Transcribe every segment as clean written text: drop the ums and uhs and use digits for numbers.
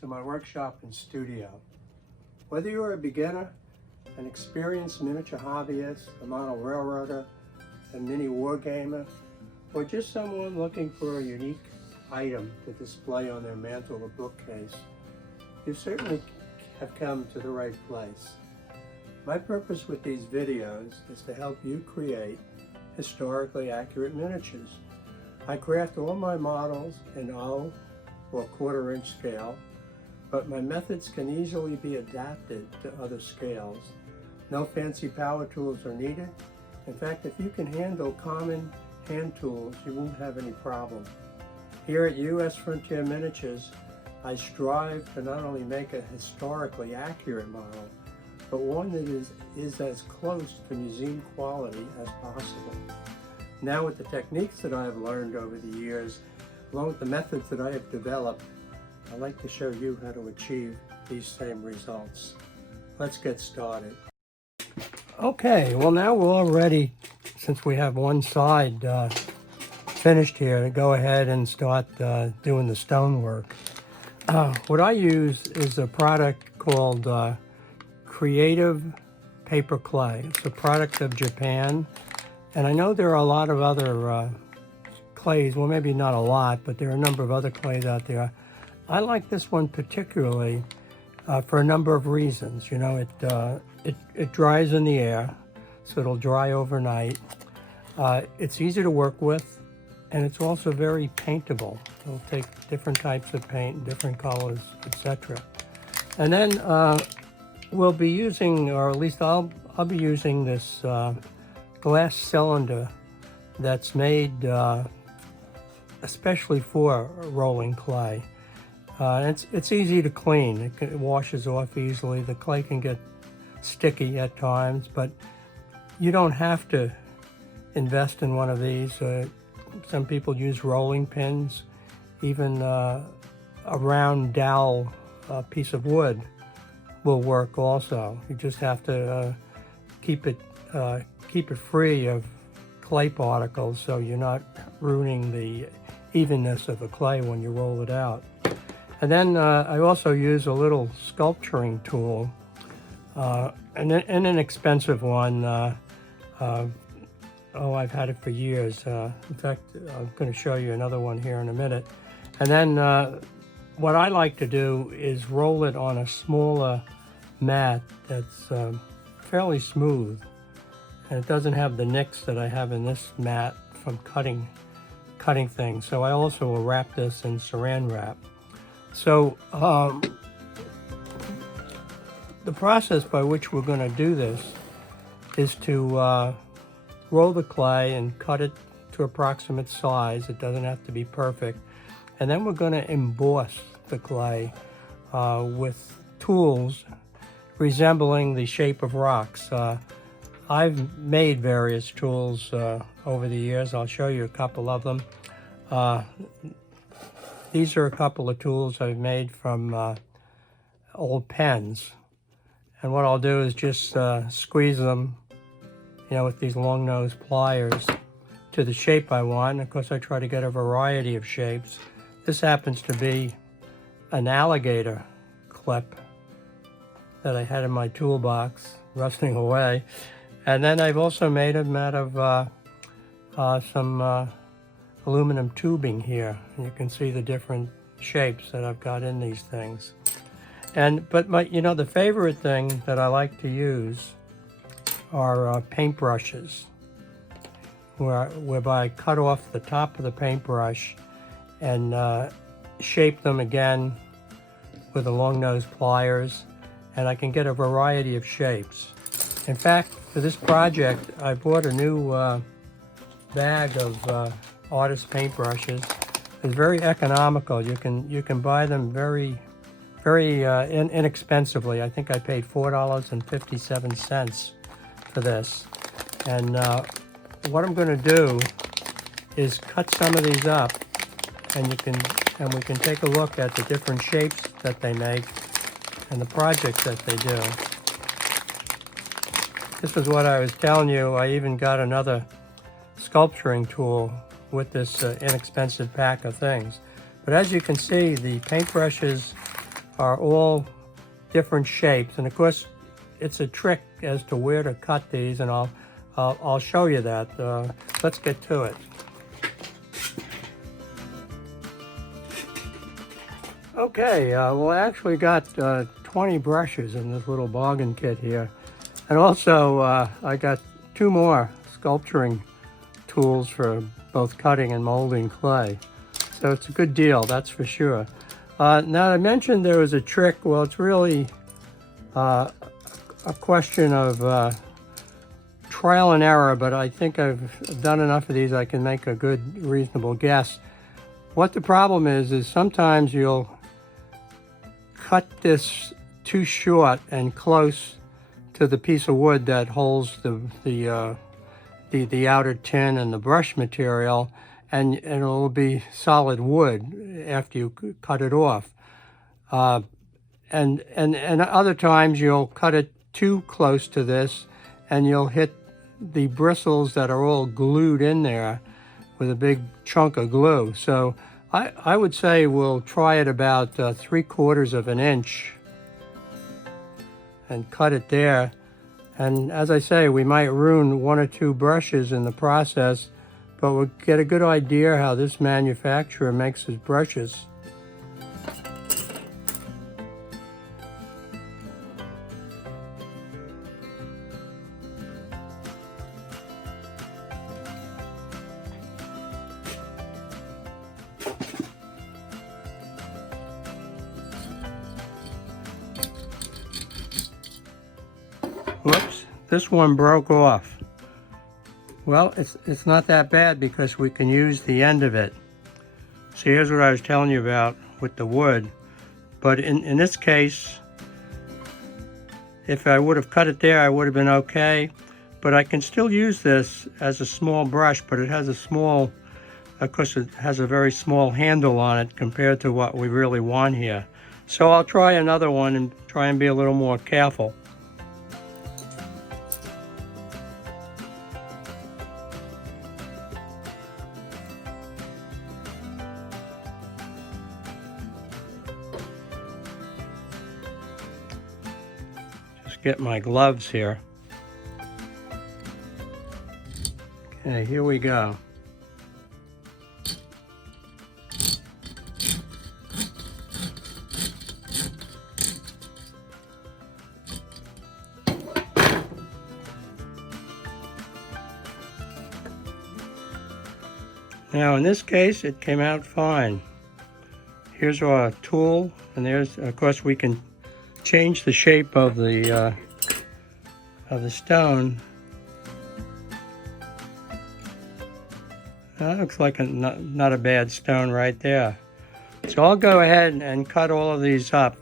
to my workshop and studio. Whether you're a beginner, an experienced miniature hobbyist, a model railroader, a mini wargamer, or just someone looking for a unique item to display on their mantle or bookcase, you certainly have come to the right place. My purpose with these videos is to help you create historically accurate miniatures. I craft all my models in 0 or 1/4 inch scale, but my methods can easily be adapted to other scales. No fancy power tools are needed. In fact, if you can handle common hand tools, you won't have any problem. Here at US Frontier Miniatures, I strive to not only make a historically accurate model, but one that is as close to museum quality as possible. Now, with the techniques that I have learned over the years, along with the methods that I have developed, I'd like to show you how to achieve these same results. Let's get started. Okay, well now we're all ready, since we have one side finished here, to go ahead and start doing the stonework. What I use is a product called Creative Paper Clay. It's a product of Japan, and I know there are a lot of other clays, well maybe not a lot, but there are a number of other clays out there. I like this one particularly for a number of reasons. You know, it dries in the air, so it'll dry overnight. It's easy to work with, and it's also very paintable. It'll take different types of paint, different colors, etc. And then we'll be using, or at least I'll be using this glass cylinder that's made especially for rolling clay. It's easy to clean. It washes off easily. The clay can get sticky at times, but you don't have to invest in one of these. Some people use rolling pins. Even a round dowel piece of wood will work also. You just have to keep it free of clay particles, so you're not ruining the evenness of the clay when you roll it out. And then I also use a little sculpturing tool, and an inexpensive one. I've had it for years. In fact, I'm going to show you another one here in a minute. And then what I like to do is roll it on a smaller mat that's fairly smooth, and it doesn't have the nicks that I have in this mat from cutting things. So I also will wrap this in saran wrap. So the process by which we're going to do this is to roll the clay and cut it to approximate size. It doesn't have to be perfect. And then we're going to emboss the clay with tools resembling the shape of rocks. I've made various tools over the years. I'll show you a couple of them. These are a couple of tools I've made from old pens. And what I'll do is just squeeze them, you know, with these long nose pliers to the shape I want. And of course, I try to get a variety of shapes. This happens to be an alligator clip that I had in my toolbox, rusting away. And then I've also made them out of some aluminum tubing here. And you can see the different shapes that I've got in these things. But you know, the favorite thing that I like to use are paintbrushes, whereby I cut off the top of the paintbrush and shape them again with the long nose pliers, and I can get a variety of shapes. In fact, for this project, I bought a new bag of artist paintbrushes. It's very economical. You can buy them very inexpensively. I think I paid $4.57 for this. And what I'm going to do is cut some of these up, and we can take a look at the different shapes that they make and the projects that they do. This is what I was telling you. I even got another sculpturing tool with this inexpensive pack of things. But as you can see, the paintbrushes are all different shapes, and of course it's a trick as to where to cut these, and I'll show you that. Let's get to it. Okay, well, I actually got 20 brushes in this little bargain kit here, and also I got 2 more sculpturing tools for both cutting and molding clay. So it's a good deal, that's for sure. Now, I mentioned there was a trick. Well, it's really a question of trial and error, but I think I've done enough of these I can make a good, reasonable guess. What the problem is sometimes you'll cut this too short and close to the piece of wood that holds the outer tin and the brush material, and it'll be solid wood after you cut it off. And other times you'll cut it too close to this, and you'll hit the bristles that are all glued in there with a big chunk of glue. So I would say we'll try it about 3/4 of an inch and cut it there. And as I say, we might ruin 1 or 2 brushes in the process, but we'll get a good idea how this manufacturer makes his brushes. Whoops, this one broke off. Well, it's not that bad because we can use the end of it. So here's what I was telling you about with the wood. But in this case, if I would have cut it there, I would have been okay. But I can still use this as a small brush, but it has a small, of course it has a very small handle on it compared to what we really want here. So I'll try another one and try and be a little more careful. Get my gloves here. Okay, here we go. Now in this case it came out fine. Here's our tool, and there's, of course, we can change the shape of the stone. That looks like not a bad stone right there. So I'll go ahead and cut all of these up.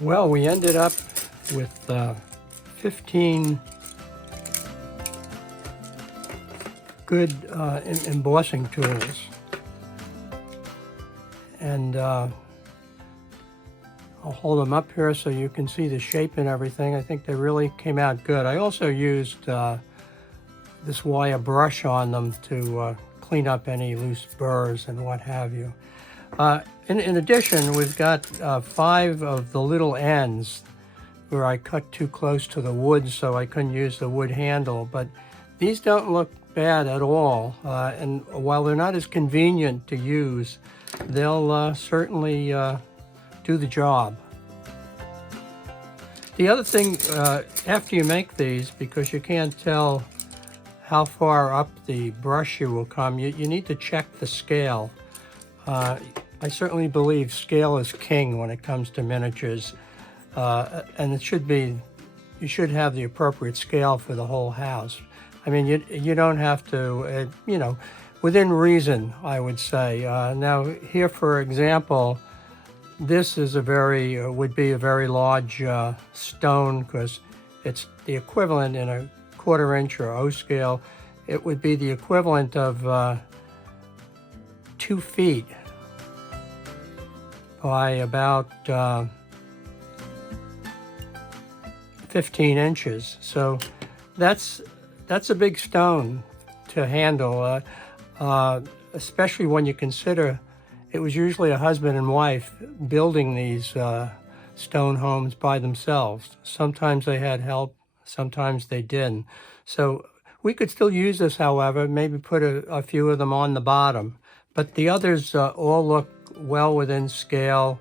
Well, we ended up with 15 good embossing tools, and I'll hold them up here so you can see the shape and everything. I think they really came out good. I also used this wire brush on them to clean up any loose burrs and what have you. In addition, we've got 5 of the little ends where I cut too close to the wood, so I couldn't use the wood handle. But these don't look bad at all, and while they're not as convenient to use, they'll certainly do the job. The other thing, after you make these, because you can't tell how far up the brush you will come, you need to check the scale. I certainly believe scale is king when it comes to miniatures, and you should have the appropriate scale for the whole house. I mean, you don't have to, within reason, I would say. Now, here, for example, this is would be a very large stone, because it's the equivalent in a 1/4 inch or O scale. It would be the equivalent of 2 feet by about 15 inches. So that's a big stone to handle, especially when you consider it was usually a husband and wife building these stone homes by themselves. Sometimes they had help, sometimes they didn't. So we could still use this, however, maybe put a few of them on the bottom. But the others all look well within scale.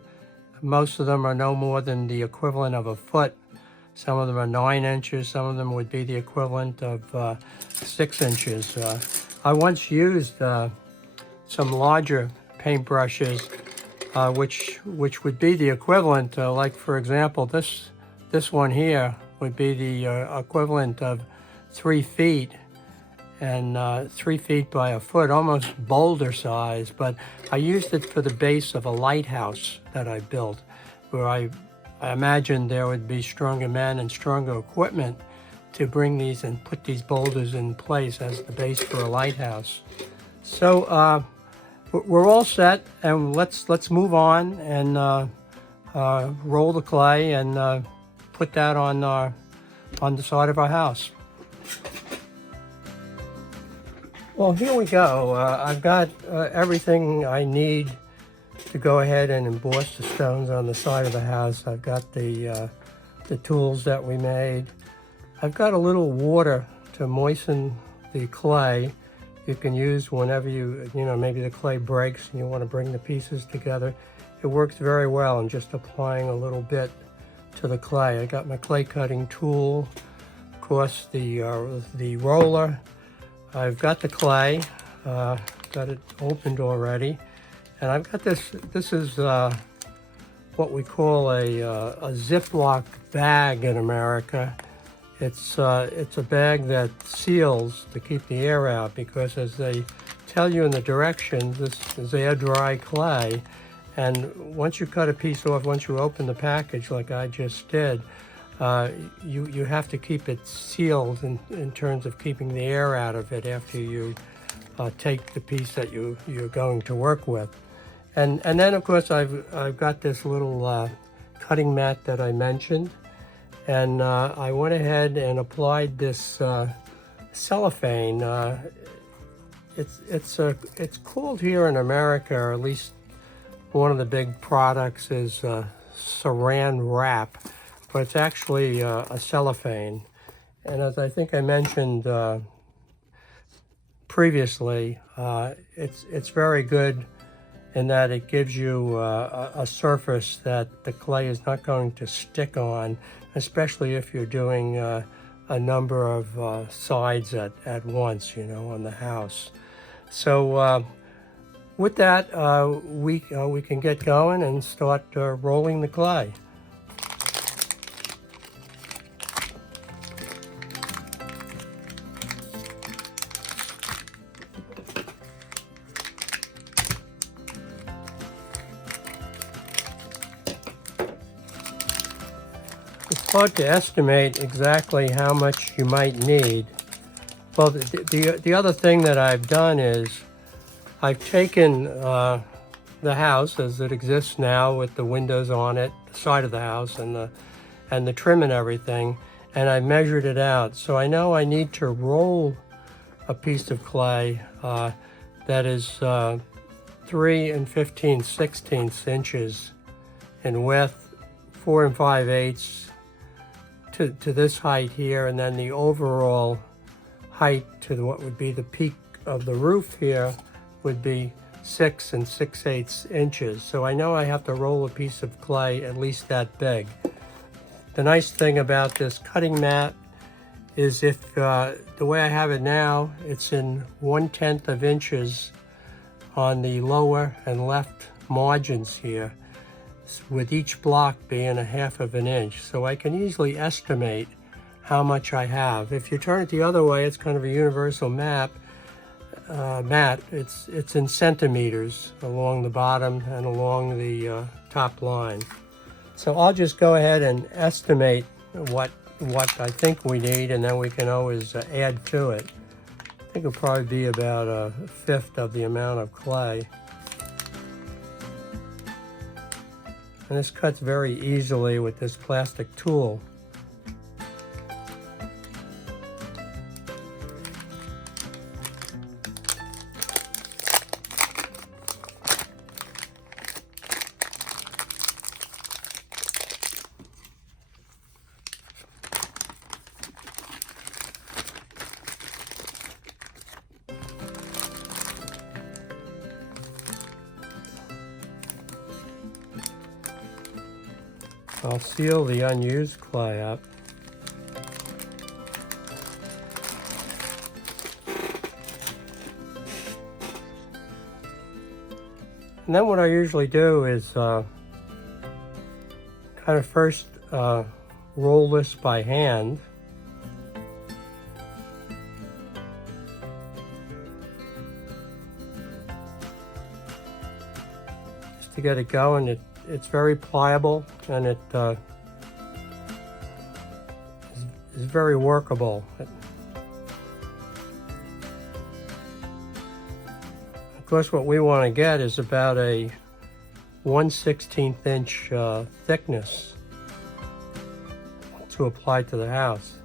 Most of them are no more than the equivalent of a foot. Some of them are 9 inches. Some of them would be the equivalent of 6 inches. I once used some larger paintbrushes, which would be the equivalent, like for example, this one here would be the equivalent of 3 feet, and 3 feet by a foot, almost boulder size. But I used it for the base of a lighthouse that I built, where I imagined there would be stronger men and stronger equipment to bring these and put these boulders in place as the base for a lighthouse. So we're all set, and let's move on and roll the clay and put that on the side of our house. Well, here we go. I've got everything I need to go ahead and emboss the stones on the side of the house. I've got the tools that we made. I've got a little water to moisten the clay. You can use whenever maybe the clay breaks and you want to bring the pieces together. It works very well in just applying a little bit to the clay. I got my clay cutting tool, of course the roller. I've got the clay, got it opened already, and I've got this is what we call a Ziploc bag in America. It's a bag that seals to keep the air out, because as they tell you in the directions, this is air dry clay, and once you cut a piece off, once you open the package like I just did, you have to keep it sealed in terms of keeping the air out of it after you take the piece that you're going to work with. And then of course I've got this little cutting mat that I mentioned, and I went ahead and applied this cellophane. It's called here in America, or at least one of the big products is Saran wrap, but it's actually a cellophane. And as I think I mentioned previously, it's very good in that it gives you a surface that the clay is not going to stick on, especially if you're doing a number of sides at once, on the house. So with that, we can get going and start rolling the clay. It's hard to estimate exactly how much you might need. Well, the other thing that I've done is I've taken the house as it exists now with the windows on it, the side of the house, and the trim and everything, and I measured it out. So I know I need to roll a piece of clay that is 3 15/16 inches in width, 4 5/8 to this height here, and then the overall height to what would be the peak of the roof here would be 6 6/8 inches. So I know I have to roll a piece of clay at least that big. The nice thing about this cutting mat is if the way I have it now, it's in 1/10 of inches on the lower and left margins here, with each block being 1/2 of an inch. So I can easily estimate how much I have. If you turn it the other way, it's kind of a universal mat. It's in centimeters along the bottom and along the top line. So I'll just go ahead and estimate what I think we need, and then we can always add to it. I think it'll probably be about 1/5 of the amount of clay. And this cuts very easily with this plastic tool. I'll seal the unused clay up. And then what I usually do is kind of first roll this by hand. Just to get it going. It's very pliable, and it is very workable. Of course, what we want to get is about a 1/16 inch thickness to apply to the house.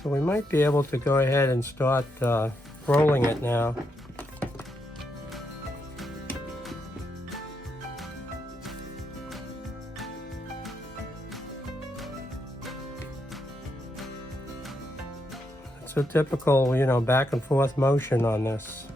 So we might be able to go ahead and start rolling it now. It's a typical, back and forth motion on this.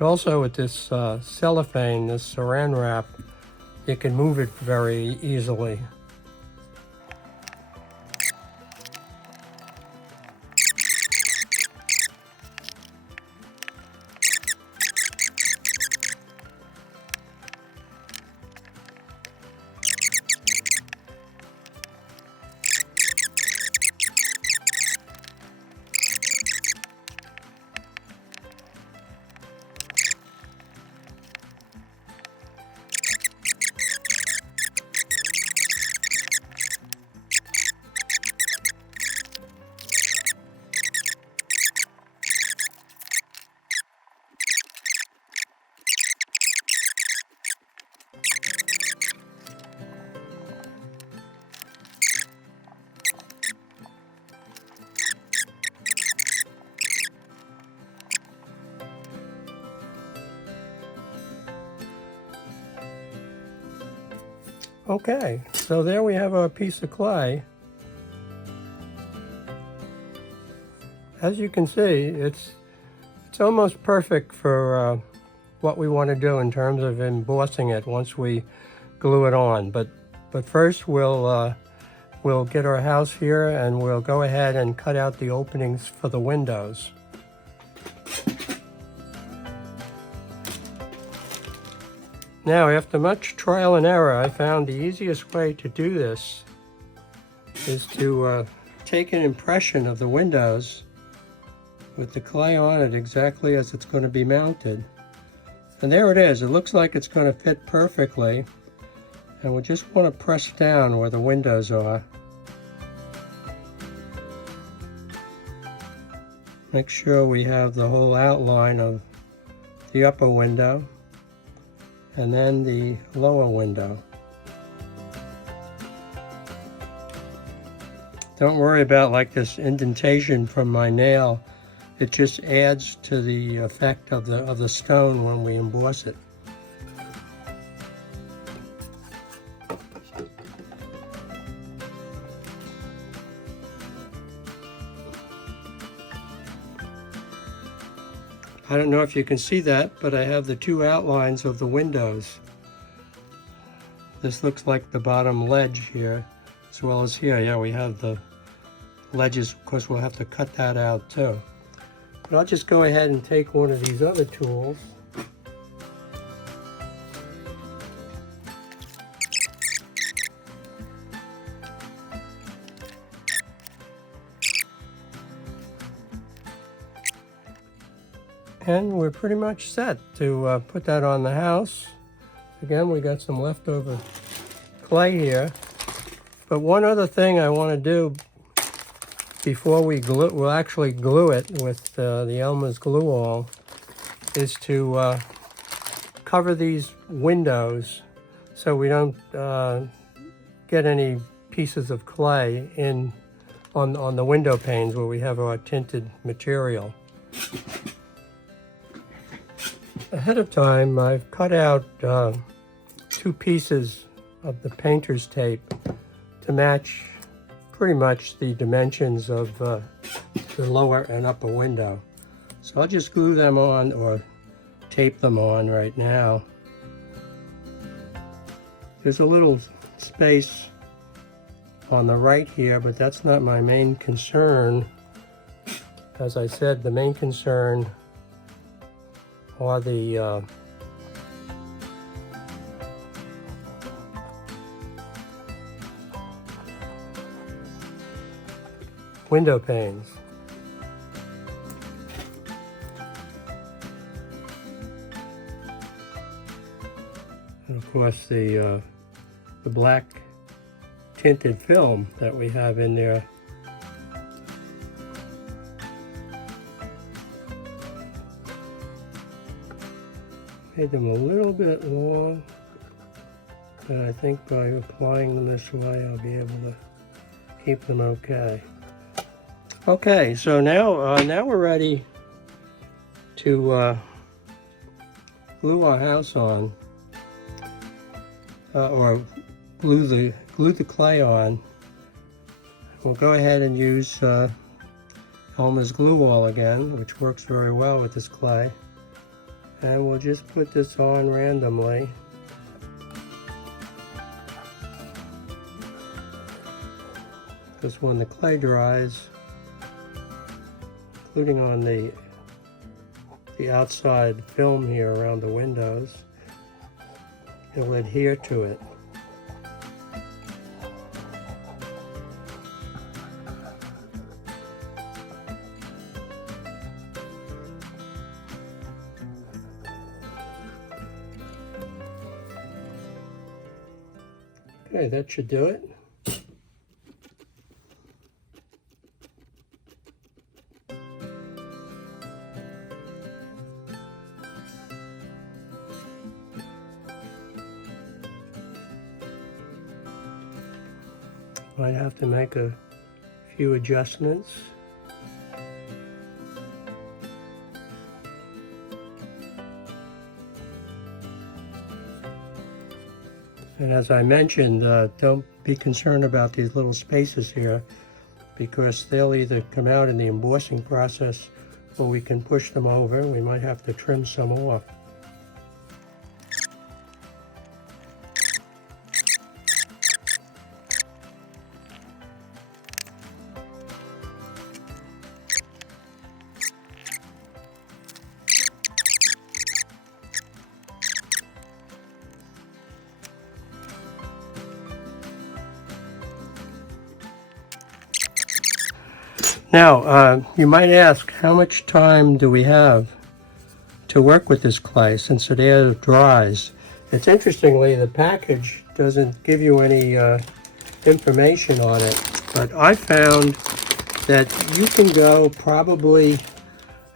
Also with this cellophane, this saran wrap, you can move it very easily. Okay, so there we have our piece of clay. As you can see, it's almost perfect for what we want to do in terms of embossing it once we glue it on. But first we'll get our house here, and we'll go ahead and cut out the openings for the windows. Now, after much trial and error, I found the easiest way to do this is to take an impression of the windows with the clay on it exactly as it's going to be mounted. And there it is. It looks like it's going to fit perfectly. And we just want to press down where the windows are. Make sure we have the whole outline of the upper window and then the lower window. Don't worry about like this indentation from my nail. It just adds to the effect of the stone when we emboss it. I don't know if you can see that, but I have the two outlines of the windows. This looks like the bottom ledge here, as well as here. Yeah, we have the ledges. Of course, we'll have to cut that out too. But I'll just go ahead and take one of these other tools. And we're pretty much set to put that on the house. Again, we got some leftover clay here. But one other thing I want to do before we'll actually glue it with the Elmer's glue all, is to cover these windows so we don't get any pieces of clay in on the window panes where we have our tinted material. Ahead of time, I've cut out 2 pieces of the painter's tape to match pretty much the dimensions of the lower and upper window. So I'll just glue them on or tape them on right now. There's a little space on the right here, but that's not my main concern. As I said, the main concern are the window panes. And of course the black tinted film that we have in there. Made them a little bit long, but I think by applying them this way I'll be able to keep them okay. Okay, so now we're ready to glue our house on, or glue the clay on. We'll go ahead and use Elmer's glue all again, which works very well with this clay. And we'll just put this on randomly. Because when the clay dries, including on the outside film here around the windows, it'll adhere to it. Okay, that should do it. Might have to make a few adjustments. And as I mentioned, don't be concerned about these little spaces here, because they'll either come out in the embossing process or we can push them over. We might have to trim some off. Now, you might ask, how much time do we have to work with this clay since it air dries? It's interestingly, the package doesn't give you any information on it, but I found that you can go probably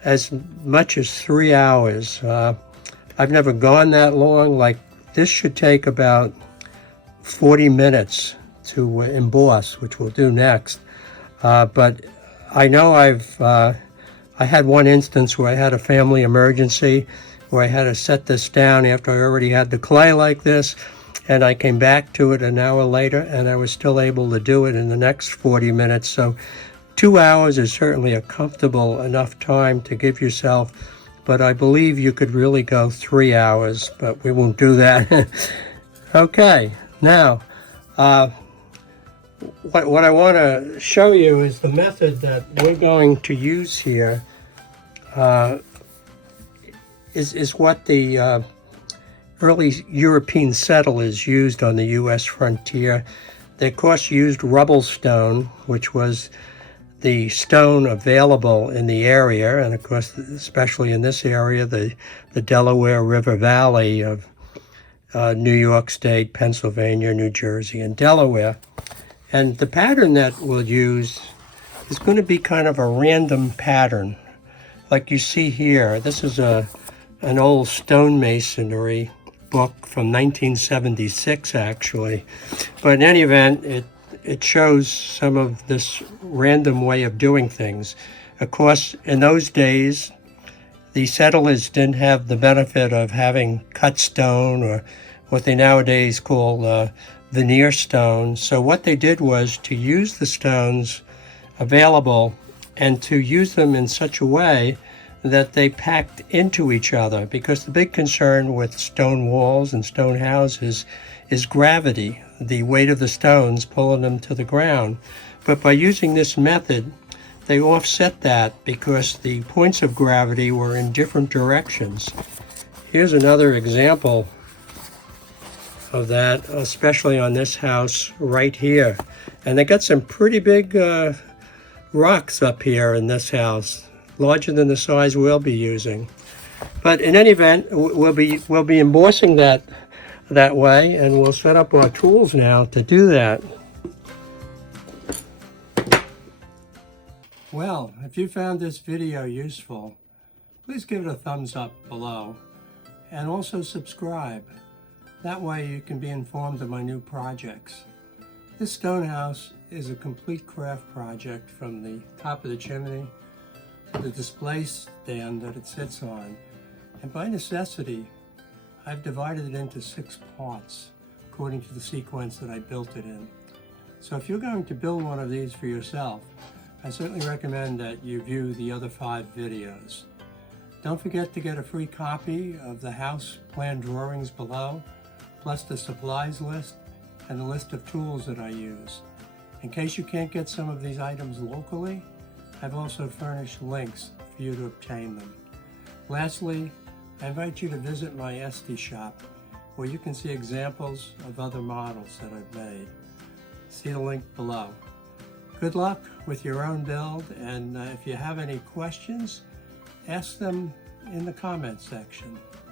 as much as 3 hours. I've never gone that long. Like, this should take about 40 minutes to emboss, which we'll do next. But I know I had one instance where I had a family emergency where I had to set this down after I already had the clay like this, and I came back to it an hour later and I was still able to do it in the next 40 minutes. So 2 hours is certainly a comfortable enough time to give yourself but I believe you could really go 3 hours, but we won't do that. Okay, now, what I want to show you is the method that we're going to use here is what the early European settlers used on the U.S. frontier. They, of course, used rubble stone, which was the stone available in the area, and of course, especially in this area, the Delaware River Valley of New York State, Pennsylvania, New Jersey, and Delaware. And the pattern that we'll use is going to be kind of a random pattern. Like you see here, this is an old stonemasonry book from 1976, actually. But in any event, it shows some of this random way of doing things. Of course, in those days, the settlers didn't have the benefit of having cut stone or what they nowadays call veneer stone. So what they did was to use the stones available and to use them in such a way that they packed into each other, because the big concern with stone walls and stone houses is gravity, the weight of the stones pulling them to the ground. But by using this method, they offset that because the points of gravity were in different directions. Here's another example of that, especially on this house right here. And they got some pretty big rocks up here in this house, larger than the size we'll be using. But in any event, we'll be embossing that way, and we'll set up our tools now to do that. Well, if you found this video useful, please give it a thumbs up below, and also subscribe. That way you can be informed of my new projects. This stone house is a complete craft project, from the top of the chimney to the display stand that it sits on. And by necessity, I've divided it into 6 parts according to the sequence that I built it in. So if you're going to build one of these for yourself, I certainly recommend that you view the other 5 videos. Don't forget to get a free copy of the house plan drawings below, plus the supplies list and the list of tools that I use. In case you can't get some of these items locally, I've also furnished links for you to obtain them. Lastly, I invite you to visit my Etsy shop, where you can see examples of other models that I've made. See the link below. Good luck with your own build, and if you have any questions, ask them in the comments section.